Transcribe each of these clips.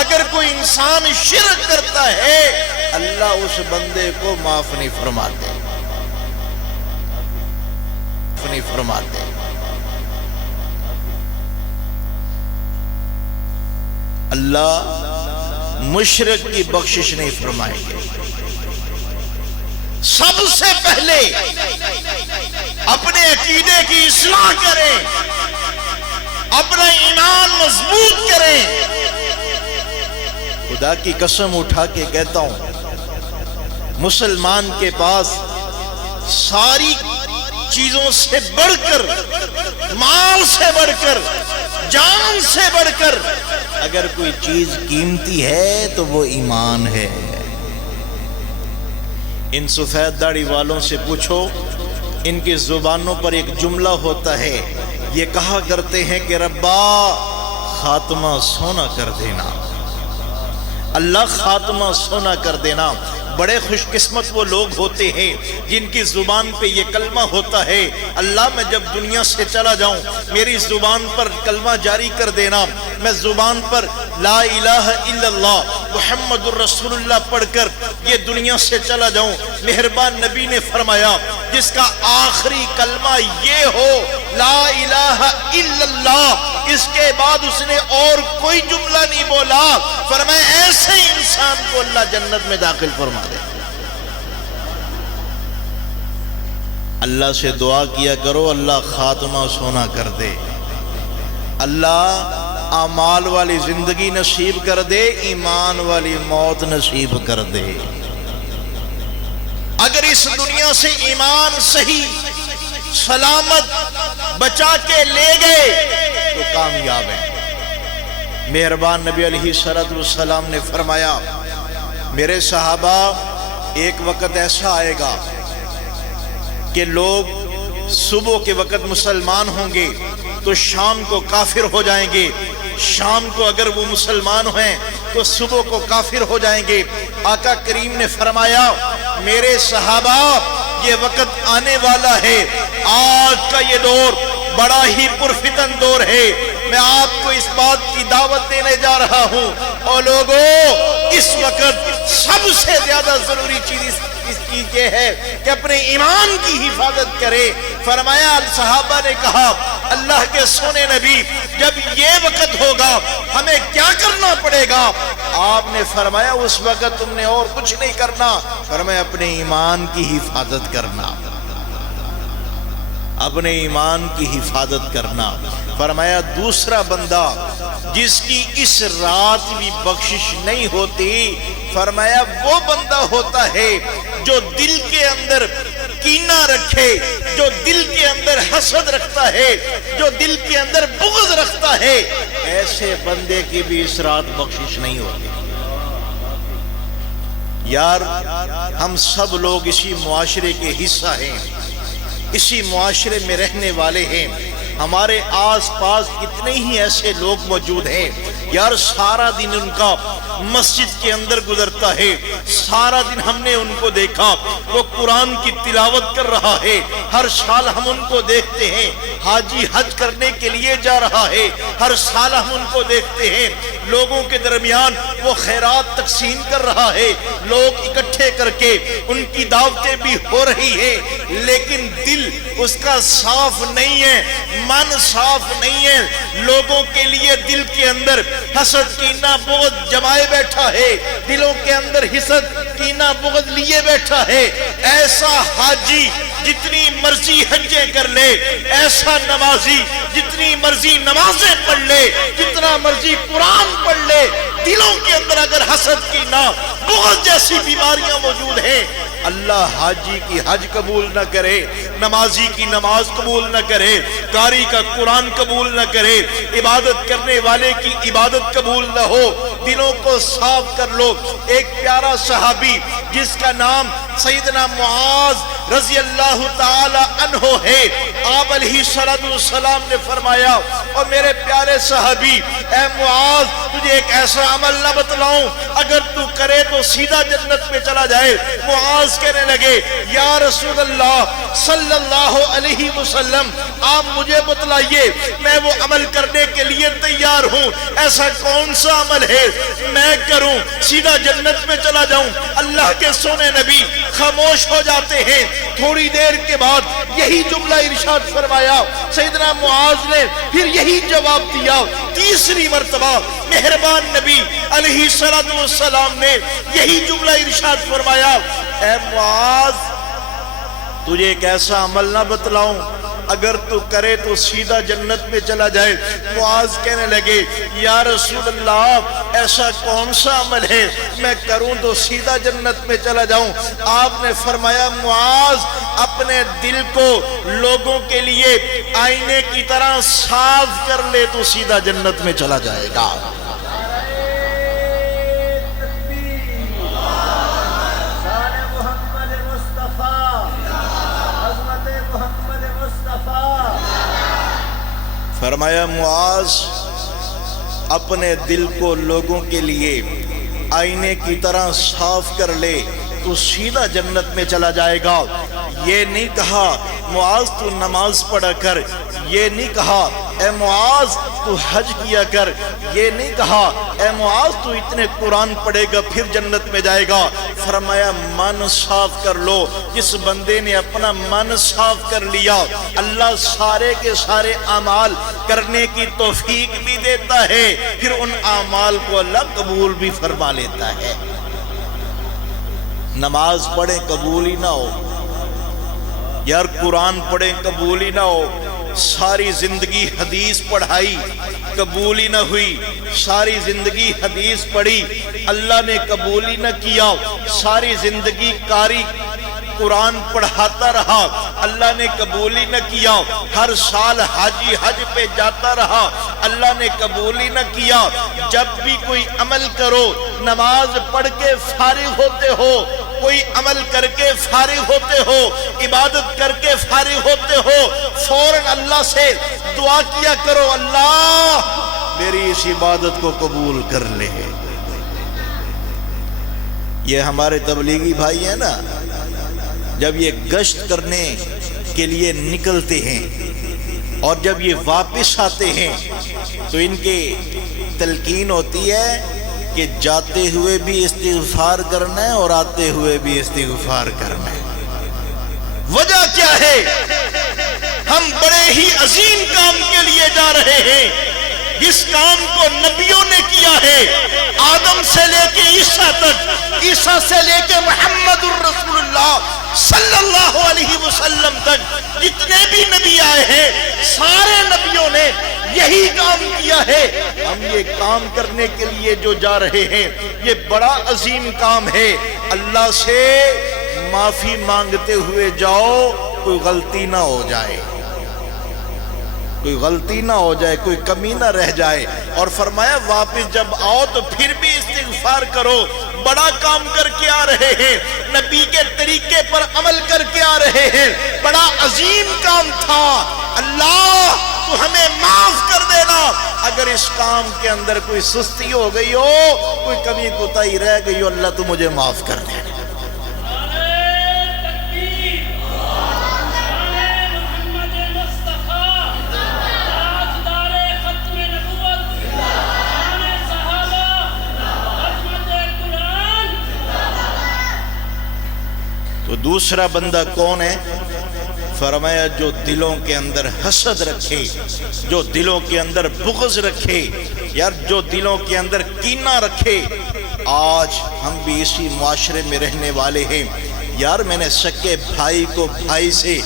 اگر کوئی انسان شرک کرتا ہے اللہ اس بندے کو معاف نہیں فرماتے، نہیں فرماتے۔ اللہ مشرک کی بخشش نہیں فرمائیں گے۔ سب سے پہلے اپنے عقیدے کی اصلاح کریں، اپنا ایمان مضبوط کریں۔ خدا کی قسم اٹھا کے کہتا ہوں، مسلمان کے پاس ساری چیزوں سے بڑھ کر، مال سے بڑھ کر، جان سے بڑھ کر اگر کوئی چیز قیمتی ہے تو وہ ایمان ہے۔ ان سفید داڑھی والوں سے پوچھو، ان کی زبانوں پر ایک جملہ ہوتا ہے، یہ کہا کرتے ہیں کہ ربا خاتمہ سونا کر دینا، اللہ خاتمہ سونا کر دینا۔ بڑے خوش قسمت وہ لوگ ہوتے ہیں جن کی زبان پہ یہ کلمہ ہوتا ہے، اللہ میں جب دنیا سے چلا جاؤں میری زبان پر کلمہ جاری کر دینا، میں زبان پر لا الہ الا اللہ محمد الرسول اللہ پڑھ کر یہ دنیا سے چلا جاؤں۔ مہربان نبی نے فرمایا جس کا آخری کلمہ یہ ہو لا الہ الا اللہ، اس کے بعد اس نے اور کوئی جملہ نہیں بولا، فرمایا ایسے انسان کو اللہ جنت میں داخل فرما دے۔ اللہ سے دعا کیا کرو اللہ خاتمہ سونا کر دے، اللہ اعمال والی زندگی نصیب کر دے، ایمان والی موت نصیب کر دے۔ اگر اس دنیا سے ایمان صحیح سلامت بچا کے لے گئے تو کامیاب ہیں۔ مہربان نبی علیہ السلام نے فرمایا میرے صحابہ ایک وقت ایسا آئے گا کہ لوگ صبح کے وقت مسلمان ہوں گے تو شام کو کافر ہو جائیں گے، شام کو اگر وہ مسلمان ہیں تو صبح کو کافر ہو جائیں گے۔ آقا کریم نے فرمایا میرے صحابہ یہ وقت آنے والا ہے، آج کا یہ دور بڑا ہی پرفتن دور ہے، میں آپ کو اس بات کی دعوت دینے جا رہا ہوں۔ اور لوگوں اس وقت سب سے زیادہ ضروری چیز اس کی یہ ہے کہ اپنے ایمان کی حفاظت کرے۔ فرمایا صحابہ نے کہا اللہ کے سونے نبی جب یہ وقت ہوگا ہمیں کیا کرنا پڑے گا؟ آپ نے فرمایا اس وقت تم نے اور کچھ نہیں کرنا، فرمایا اپنے ایمان کی حفاظت کرنا، اپنے ایمان کی حفاظت کرنا۔ فرمایا دوسرا بندہ جس کی اس رات بھی بخشش نہیں ہوتی، فرمایا وہ بندہ ہوتا ہے جو دل کے اندر کینہ رکھے، جو دل کے اندر حسد رکھتا ہے، جو دل کے اندر بغض رکھتا ہے، ایسے بندے کی بھی اس رات بخشش نہیں ہوتی۔ یار ہم سب لوگ اسی معاشرے کے حصہ ہیں، اسی معاشرے میں رہنے والے ہیں، ہمارے آس پاس کتنے ہی ایسے لوگ موجود ہیں یار سارا دن ان کا مسجد کے اندر گزرتا ہے، سارا دن ہم نے ان کو دیکھا وہ قرآن کی تلاوت کر رہا ہے، ہر سال ہم ان کو دیکھتے ہیں حاجی حج کرنے کے لیے جا رہا ہے، ہر سال ہم ان کو دیکھتے ہیں لوگوں کے درمیان وہ خیرات تقسیم کر رہا ہے، لوگ اکٹھے کر کے ان کی دعوتیں بھی ہو رہی ہیں، لیکن دل اس کا صاف نہیں ہے، من صاف نہیں ہے، لوگوں کے لیے دل کے اندر حسد کینہ بغض جمائے بیٹھا ہے، دلوں کے اندر حسد کینہ بغض لیے بیٹھا ہے۔ ایسا حاجی جتنی مرضی حجیں کر لے، ایسا نمازی جتنی مرضی نمازیں پڑھ لے، جتنا مرضی قرآن پڑھ لے، دلوں کے اندر اگر حسد کینہ بغض جیسی بیماریاں موجود ہیں، اللہ حاجی کی حج قبول نہ کرے، نمازی کی نماز قبول نہ کرے، قاری کا قرآن قبول نہ کرے، عبادت کرنے والے کی عبادت قبول نہ ہو۔ دلوں کو صاف کر لو۔ ایک پیارا صحابی جس کا نام سیدنا معاذ رضی اللہ تعالی عنہ ہے۔ آپ علیہ السلام نے فرمایا اور میرے پیارے صحابی اے معاذ تجھے ایک ایسا عمل نہ بتلاؤں اگر تو کرے تو سیدھا جنت میں چلا جائے۔ معاذ کہنے لگے یا رسول اللہ صلی اللہ علیہ وسلم آپ مجھے بتلائیے، میں وہ عمل کرنے کے لیے تیار ہوں، ایسا کون سا عمل ہے میں کروں سیدھا جنت میں چلا جاؤں؟ اللہ کے سونے نبی خاموش ہو جاتے ہیں۔ تھوڑی دیر کے بعد یہی جملہ ارشاد فرمایا، سیدنا معاذ نے پھر یہی جواب دیا۔ تیسری مرتبہ مہربان نبی علیہ السلام نے یہی جملہ ارشاد فرمایا، اے معاذ تجھے ایک ایسا عمل نہ بتلاؤں اگر تو کرے تو سیدھا جنت میں چلا جائے؟ معاذ کہنے لگے یا رسول اللہ ایسا کون سا عمل ہے میں کروں تو سیدھا جنت میں چلا جاؤں؟ آپ نے فرمایا معاذ اپنے دل کو لوگوں کے لیے آئینے کی طرح صاف کر لے تو سیدھا جنت میں چلا جائے گا۔ فرمایا معاذ اپنے دل کو لوگوں کے لیے آئینے کی طرح صاف کر لے تو سیدھا جنت میں چلا جائے گا۔ یہ نہیں کہا معاذ تو نماز پڑھا کر، یہ نہیں کہا اے معاذ تو حج کیا کر، یہ نہیں کہا اے معاذ تو اتنے قرآن پڑھے گا پھر جنت میں جائے گا۔ فرمایا من صاف کر لو۔ جس بندے نے اپنا من صاف کر لیا اللہ سارے کے سارے اعمال کرنے کی توفیق بھی دیتا ہے، پھر ان اعمال کو اللہ قبول بھی فرما لیتا ہے۔ نماز پڑھیں قبول ہی نہ ہو، یار قرآن پڑھیں قبول ہی نہ ہو، ساری زندگی حدیث پڑھائی قبول ہی نہ ہوئی، ساری زندگی حدیث پڑھی اللہ نے قبول ہی نہ کیا، ساری زندگی قاری قرآن پڑھاتا رہا اللہ نے قبول ہی نہ کیا، ہر سال حاجی حج پہ جاتا رہا اللہ نے قبول ہی نہ کیا۔ جب بھی کوئی عمل کرو، نماز پڑھ کے فارغ ہوتے ہو، کوئی عمل کر کے فارغ ہوتے ہو، عبادت کر کے فارغ ہوتے ہو، فوراً اللہ سے دعا کیا کرو اللہ میری اس عبادت کو قبول کر لے۔ یہ ہمارے تبلیغی بھائی ہیں نا، جب یہ گشت کرنے کے لیے نکلتے ہیں اور جب یہ واپس آتے ہیں تو ان کے تلقین ہوتی ہے کہ جاتے ہوئے بھی استغفار کرنا ہے اور آتے ہوئے بھی استغفار کرنا ہے۔ وجہ کیا ہے؟ ہم بڑے ہی عظیم کام کے لیے جا رہے ہیں، جس کام کو نبیوں نے کیا ہے، آدم سے لے کے عیسیٰ تک، عیسیٰ سے لے کے محمد الرسول اللہ صلی اللہ علیہ وسلم تک جتنے بھی نبی آئے ہیں سارے نبیوں نے یہی کام کیا ہے۔ ہم یہ کام کرنے کے لیے جو جا رہے ہیں یہ بڑا عظیم کام ہے۔ اللہ سے معافی مانگتے ہوئے جاؤ، کوئی غلطی نہ ہو جائے، کوئی غلطی نہ ہو جائے، کوئی کمی نہ رہ جائے۔ اور فرمایا واپس جب آؤ تو پھر بھی استغفار کرو۔ بڑا کام کر کے آ رہے ہیں، نبی کے طریقے پر عمل کر کے آ رہے ہیں، بڑا عظیم کام تھا، اللہ تو ہمیں معاف کر دینا اگر اس کام کے اندر کوئی سستی ہو گئی ہو، کوئی کمی کوتاہی رہ گئی ہو، اللہ تو مجھے معاف کر دینا۔ تو دوسرا بندہ کون ہے؟ فرمایا جو دلوں کے اندر حسد رکھے، جو دلوں کے اندر بغض رکھے، یار جو دلوں کے اندر کینہ رکھے۔ آج ہم بھی اسی معاشرے میں رہنے والے ہیں، یار میں نے سکے بھائی کو بھائی سے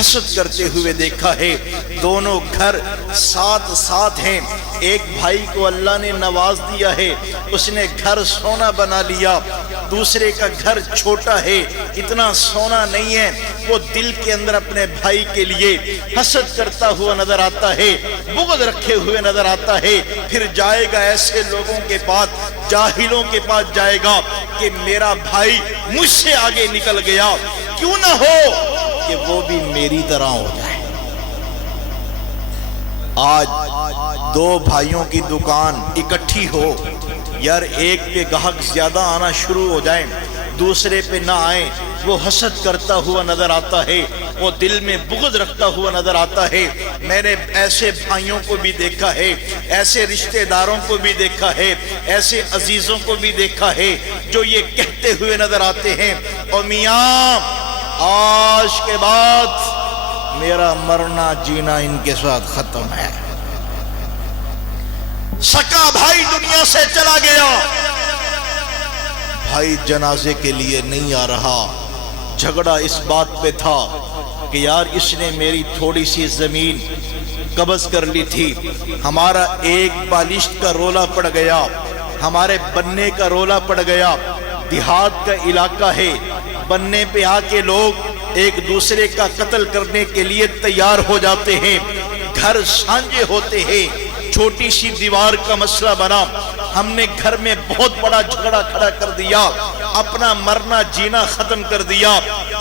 حسد کرتے ہوئے دیکھا ہے، دونوں گھر ساتھ ساتھ ہیں، ایک بھائی کو اللہ نے نواز دیا ہے، اس نے گھر سونا بنا لیا، دوسرے کا گھر چھوٹا ہے، اتنا سونا نہیں ہے، وہ دل کے اندر اپنے بھائی کے لیے حسد کرتا ہوا نظر آتا ہے، بغض رکھے ہوئے نظر آتا ہے، پھر جائے گا ایسے لوگوں کے پاس، جاہلوں کے پاس جائے گا کہ میرا بھائی مجھ سے آگے نکل گیا، کیوں نہ ہو کہ وہ بھی میری طرح ہو جائے۔ آج دو بھائیوں کی دکان اکٹھی ہو، یار ایک پہ گاہک زیادہ آنا شروع ہو جائیں، دوسرے پہ نہ آئیں، وہ حسد کرتا ہوا نظر آتا ہے، وہ دل میں بغض رکھتا ہوا نظر آتا ہے۔ میں نے ایسے بھائیوں کو بھی دیکھا ہے، ایسے رشتہ داروں کو بھی دیکھا ہے، ایسے عزیزوں کو بھی دیکھا ہے جو یہ کہتے ہوئے نظر آتے ہیں، او میاں آج کے بعد میرا مرنا جینا ان کے ساتھ ختم ہے۔ سکا بھائی دنیا سے چلا گیا، بھائی جنازے کے لیے نہیں آ رہا۔ جھگڑا اس بات پہ تھا کہ یار اس نے میری تھوڑی سی زمین قبض کر لی تھی، ہمارا ایک بالشت کا رولا پڑ گیا، ہمارے بننے کا رولا پڑ گیا۔ دیہات کا علاقہ ہے، بننے پہ آ کے لوگ ایک دوسرے کا قتل کرنے کے لیے تیار ہو جاتے ہیں، گھر سانجے ہوتے ہیں، چھوٹی سی دیوار کا مسئلہ بنا، ہم نے گھر میں بہت بڑا جھگڑا کھڑا کر دیا، اپنا مرنا جینا ختم کر دیا۔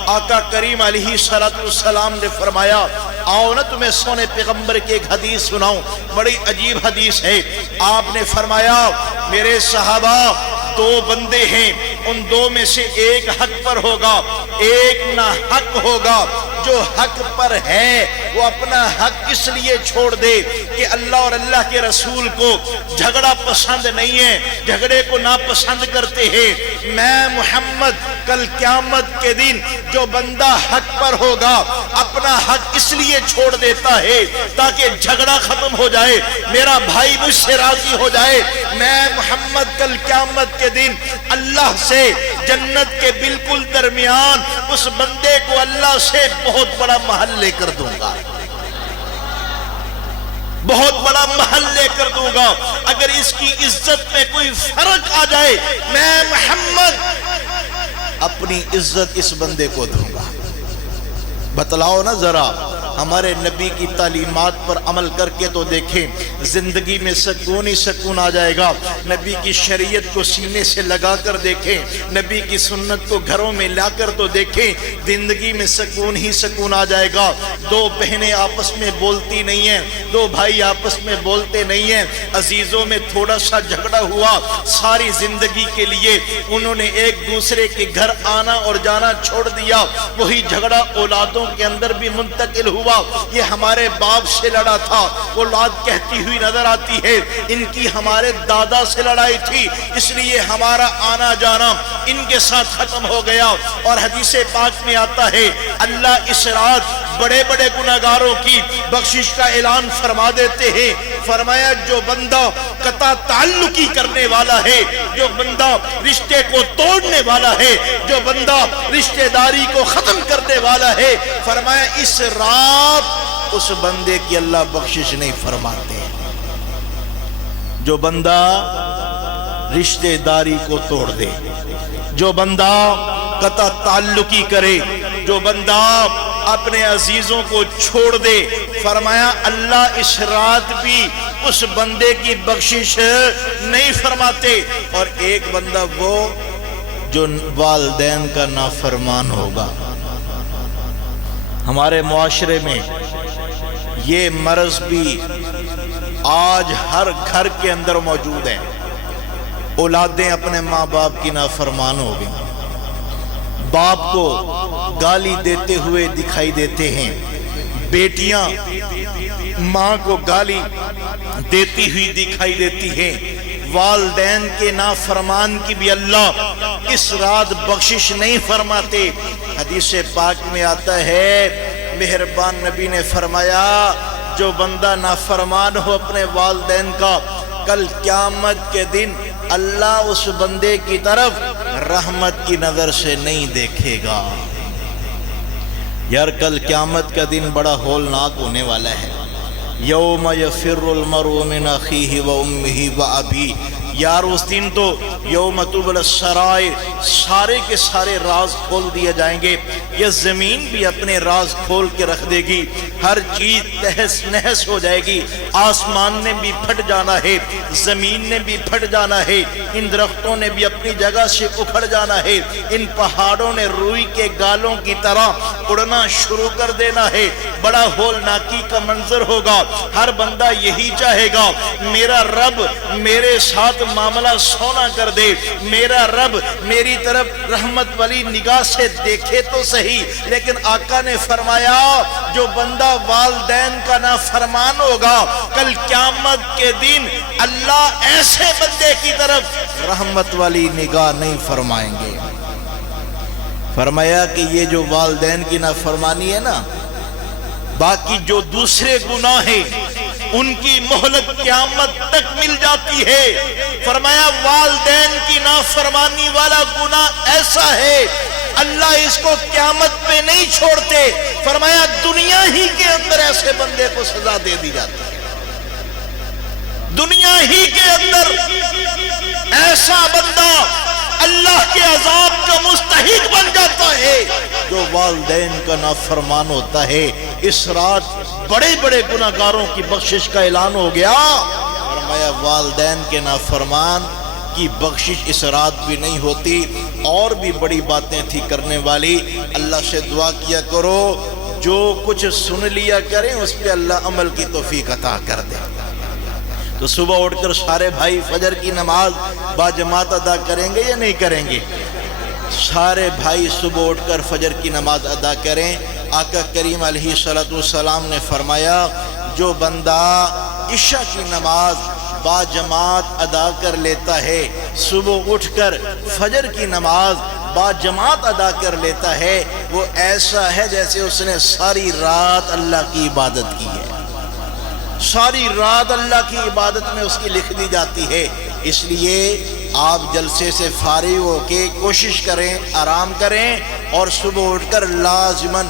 آقا کریم علیہ السلام نے فرمایا آؤ نا تمہیں سونے پیغمبر کی ایک حدیث سناؤں، بڑی عجیب حدیث ہے۔ آپ نے فرمایا میرے صحابہ دو بندے ہیں، ان دو میں سے ایک حق پر ہوگا، ایک نہ حق ہوگا۔ جو حق پر ہے وہ اپنا حق اس لیے چھوڑ دے کہ اللہ اور اللہ کے رسول کو جھگڑا پسند نہیں ہے، جھگڑے کو ناپسند کرتے ہیں۔ میں محمد کل قیامت کے دن جو بندہ حق پر ہوگا اپنا حق اس لیے چھوڑ دیتا ہے تاکہ جھگڑا ختم ہو جائے، میرا بھائی مجھ سے راضی ہو جائے۔ میں محمد کل قیامت کے دن اللہ سے جنت کے بالکل درمیان اس بندے کو اللہ سے بہت بڑا محل لے کر دوں گا، بہت بڑا محل لے کر دوں گا۔ اگر اس کی عزت میں کوئی فرق آ جائے میں محمد اپنی عزت اس بندے کو دوں گا۔ بتلاؤ نا ذرا، ہمارے نبی کی تعلیمات پر عمل کر کے تو دیکھیں، زندگی میں سکون ہی سکون آ جائے گا۔ نبی کی شریعت کو سینے سے لگا کر دیکھیں، نبی کی سنت کو گھروں میں لا کر تو دیکھیں، زندگی میں سکون ہی سکون آ جائے گا۔ دو بہنیں آپس میں بولتی نہیں ہیں، دو بھائی آپس میں بولتے نہیں ہیں، عزیزوں میں تھوڑا سا جھگڑا ہوا، ساری زندگی کے لیے انہوں نے ایک دوسرے کے گھر آنا اور جانا چھوڑ دیا۔ وہی جھگڑا اولادوں کے اندر بھی منتقل ہوا۔ یہ ہمارے باپ سے لڑا تھا، اولاد کہتی ہوئی نظر آتی ہے ان کی ہمارے دادا سے لڑائی تھی، اس لیے ہمارا آنا جانا ان کے ساتھ ختم ہو گیا۔ اور حدیث پاک میں آتا ہے اللہ اس رات بڑے بڑے گناہگاروں کی بخشش کا اعلان فرما دیتے ہیں۔ فرمایا جو بندہ قطع تعلقی کرنے والا ہے، جو بندہ رشتے کو توڑنے والا ہے، جو بندہ رشتہ داری کو ختم کرنے والا ہے، فرمایا اس رات اس بندے کی اللہ بخشش نہیں فرماتے۔ جو بندہ رشتہ داری کو توڑ دے، جو بندہ قطع تعلقی کرے، جو بندہ اپنے عزیزوں کو چھوڑ دے، فرمایا اللہ اس رات بھی اس بندے کی بخشش نہیں فرماتے۔ اور ایک بندہ وہ جو والدین کا نافرمان ہوگا۔ ہمارے معاشرے میں یہ مرض بھی آج ہر گھر کے اندر موجود ہے، اولادیں اپنے ماں باپ کی نافرمان ہو گئی، باپ کو گالی دیتے ہوئے دکھائی دیتے ہیں، بیٹیاں ماں کو گالی دیتی ہوئی دکھائی دیتی ہیں، والدین کے نافرمان کی بھی اللہ اس رات بخشش نہیں فرماتے۔ حدیث پاک میں آتا ہے مہربان نبی نے فرمایا جو بندہ نافرمان ہو اپنے والدین کا، کل قیامت کے دن اللہ اس بندے کی طرف رحمت کی نظر سے نہیں دیکھے گا۔ یار کل قیامت کا دن بڑا ہولناک ہونے والا ہے۔ یوم یفر المرء من اخیہ و امہ و ابیہ، یار اس دن تو یوم تبلی السرائر، سارے کے سارے راز کھول دیے جائیں گے، یہ زمین بھی اپنے راز کھول کے رکھ دے گی، ہر چیز تہس نہس ہو جائے گی، آسمان نے بھی پھٹ جانا ہے، زمین نے بھی پھٹ جانا ہے، ان درختوں نے بھی اپنی جگہ سے اکھڑ جانا ہے، ان پہاڑوں نے روئی کے گالوں کی طرح اڑنا شروع کر دینا ہے، بڑا ہولناکی کا منظر ہوگا، ہر بندہ یہی چاہے گا میرا رب میرے ساتھ معاملہ سونا کر دے، میرا رب میری طرف رحمت والی نگاہ سے دیکھے تو صحیح۔ لیکن آقا نے فرمایا جو بندہ والدین کا نافرمان ہوگا کل قیامت کے دن اللہ ایسے بندے کی طرف رحمت والی نگاہ نہیں فرمائیں گے۔ فرمایا کہ یہ جو والدین کی نافرمانی ہے نا، باقی جو دوسرے گناہ ہیں ان کی مہلت قیامت تک مل جاتی ہے۔ فرمایا والدین کی نافرمانی والا گناہ ایسا ہے اللہ اس کو قیامت پہ نہیں چھوڑتے، فرمایا دنیا ہی کے اندر ایسے بندے کو سزا دے دی جاتی ہے، دنیا ہی کے اندر ایسا بندہ اللہ کے عذاب کا مستحق بن جاتا ہے جو والدین کا نافرمان ہوتا ہے۔ اس رات بڑے بڑے گناہگاروں کی بخشش کا اعلان ہو گیا، فرمایا والدین کے نافرمان کی بخشش اس رات بھی نہیں ہوتی، اور بھی بڑی باتیں تھی کرنے والی۔ اللہ سے دعا کیا کرو جو کچھ سن لیا کریں اس پہ اللہ عمل کی توفیق عطا کر دے۔ تو صبح اٹھ کر سارے بھائی فجر کی نماز باجماعت ادا کریں گے یا نہیں کریں گے؟ سارے بھائی صبح اٹھ کر فجر کی نماز ادا کریں۔ آقا کریم علیہ السلام نے فرمایا جو بندہ عشاء کی نماز باجماعت ادا کر لیتا ہے، صبح اٹھ کر فجر کی نماز باجماعت ادا کر لیتا ہے، وہ ایسا ہے جیسے اس نے ساری رات اللہ کی عبادت کی ہے، ساری رات اللہ کی عبادت میں اس کی لکھ دی جاتی ہے۔ اس لیے آپ جلسے سے فارغ ہو کے کوشش کریں، آرام کریں، اور صبح اٹھ کر لازماً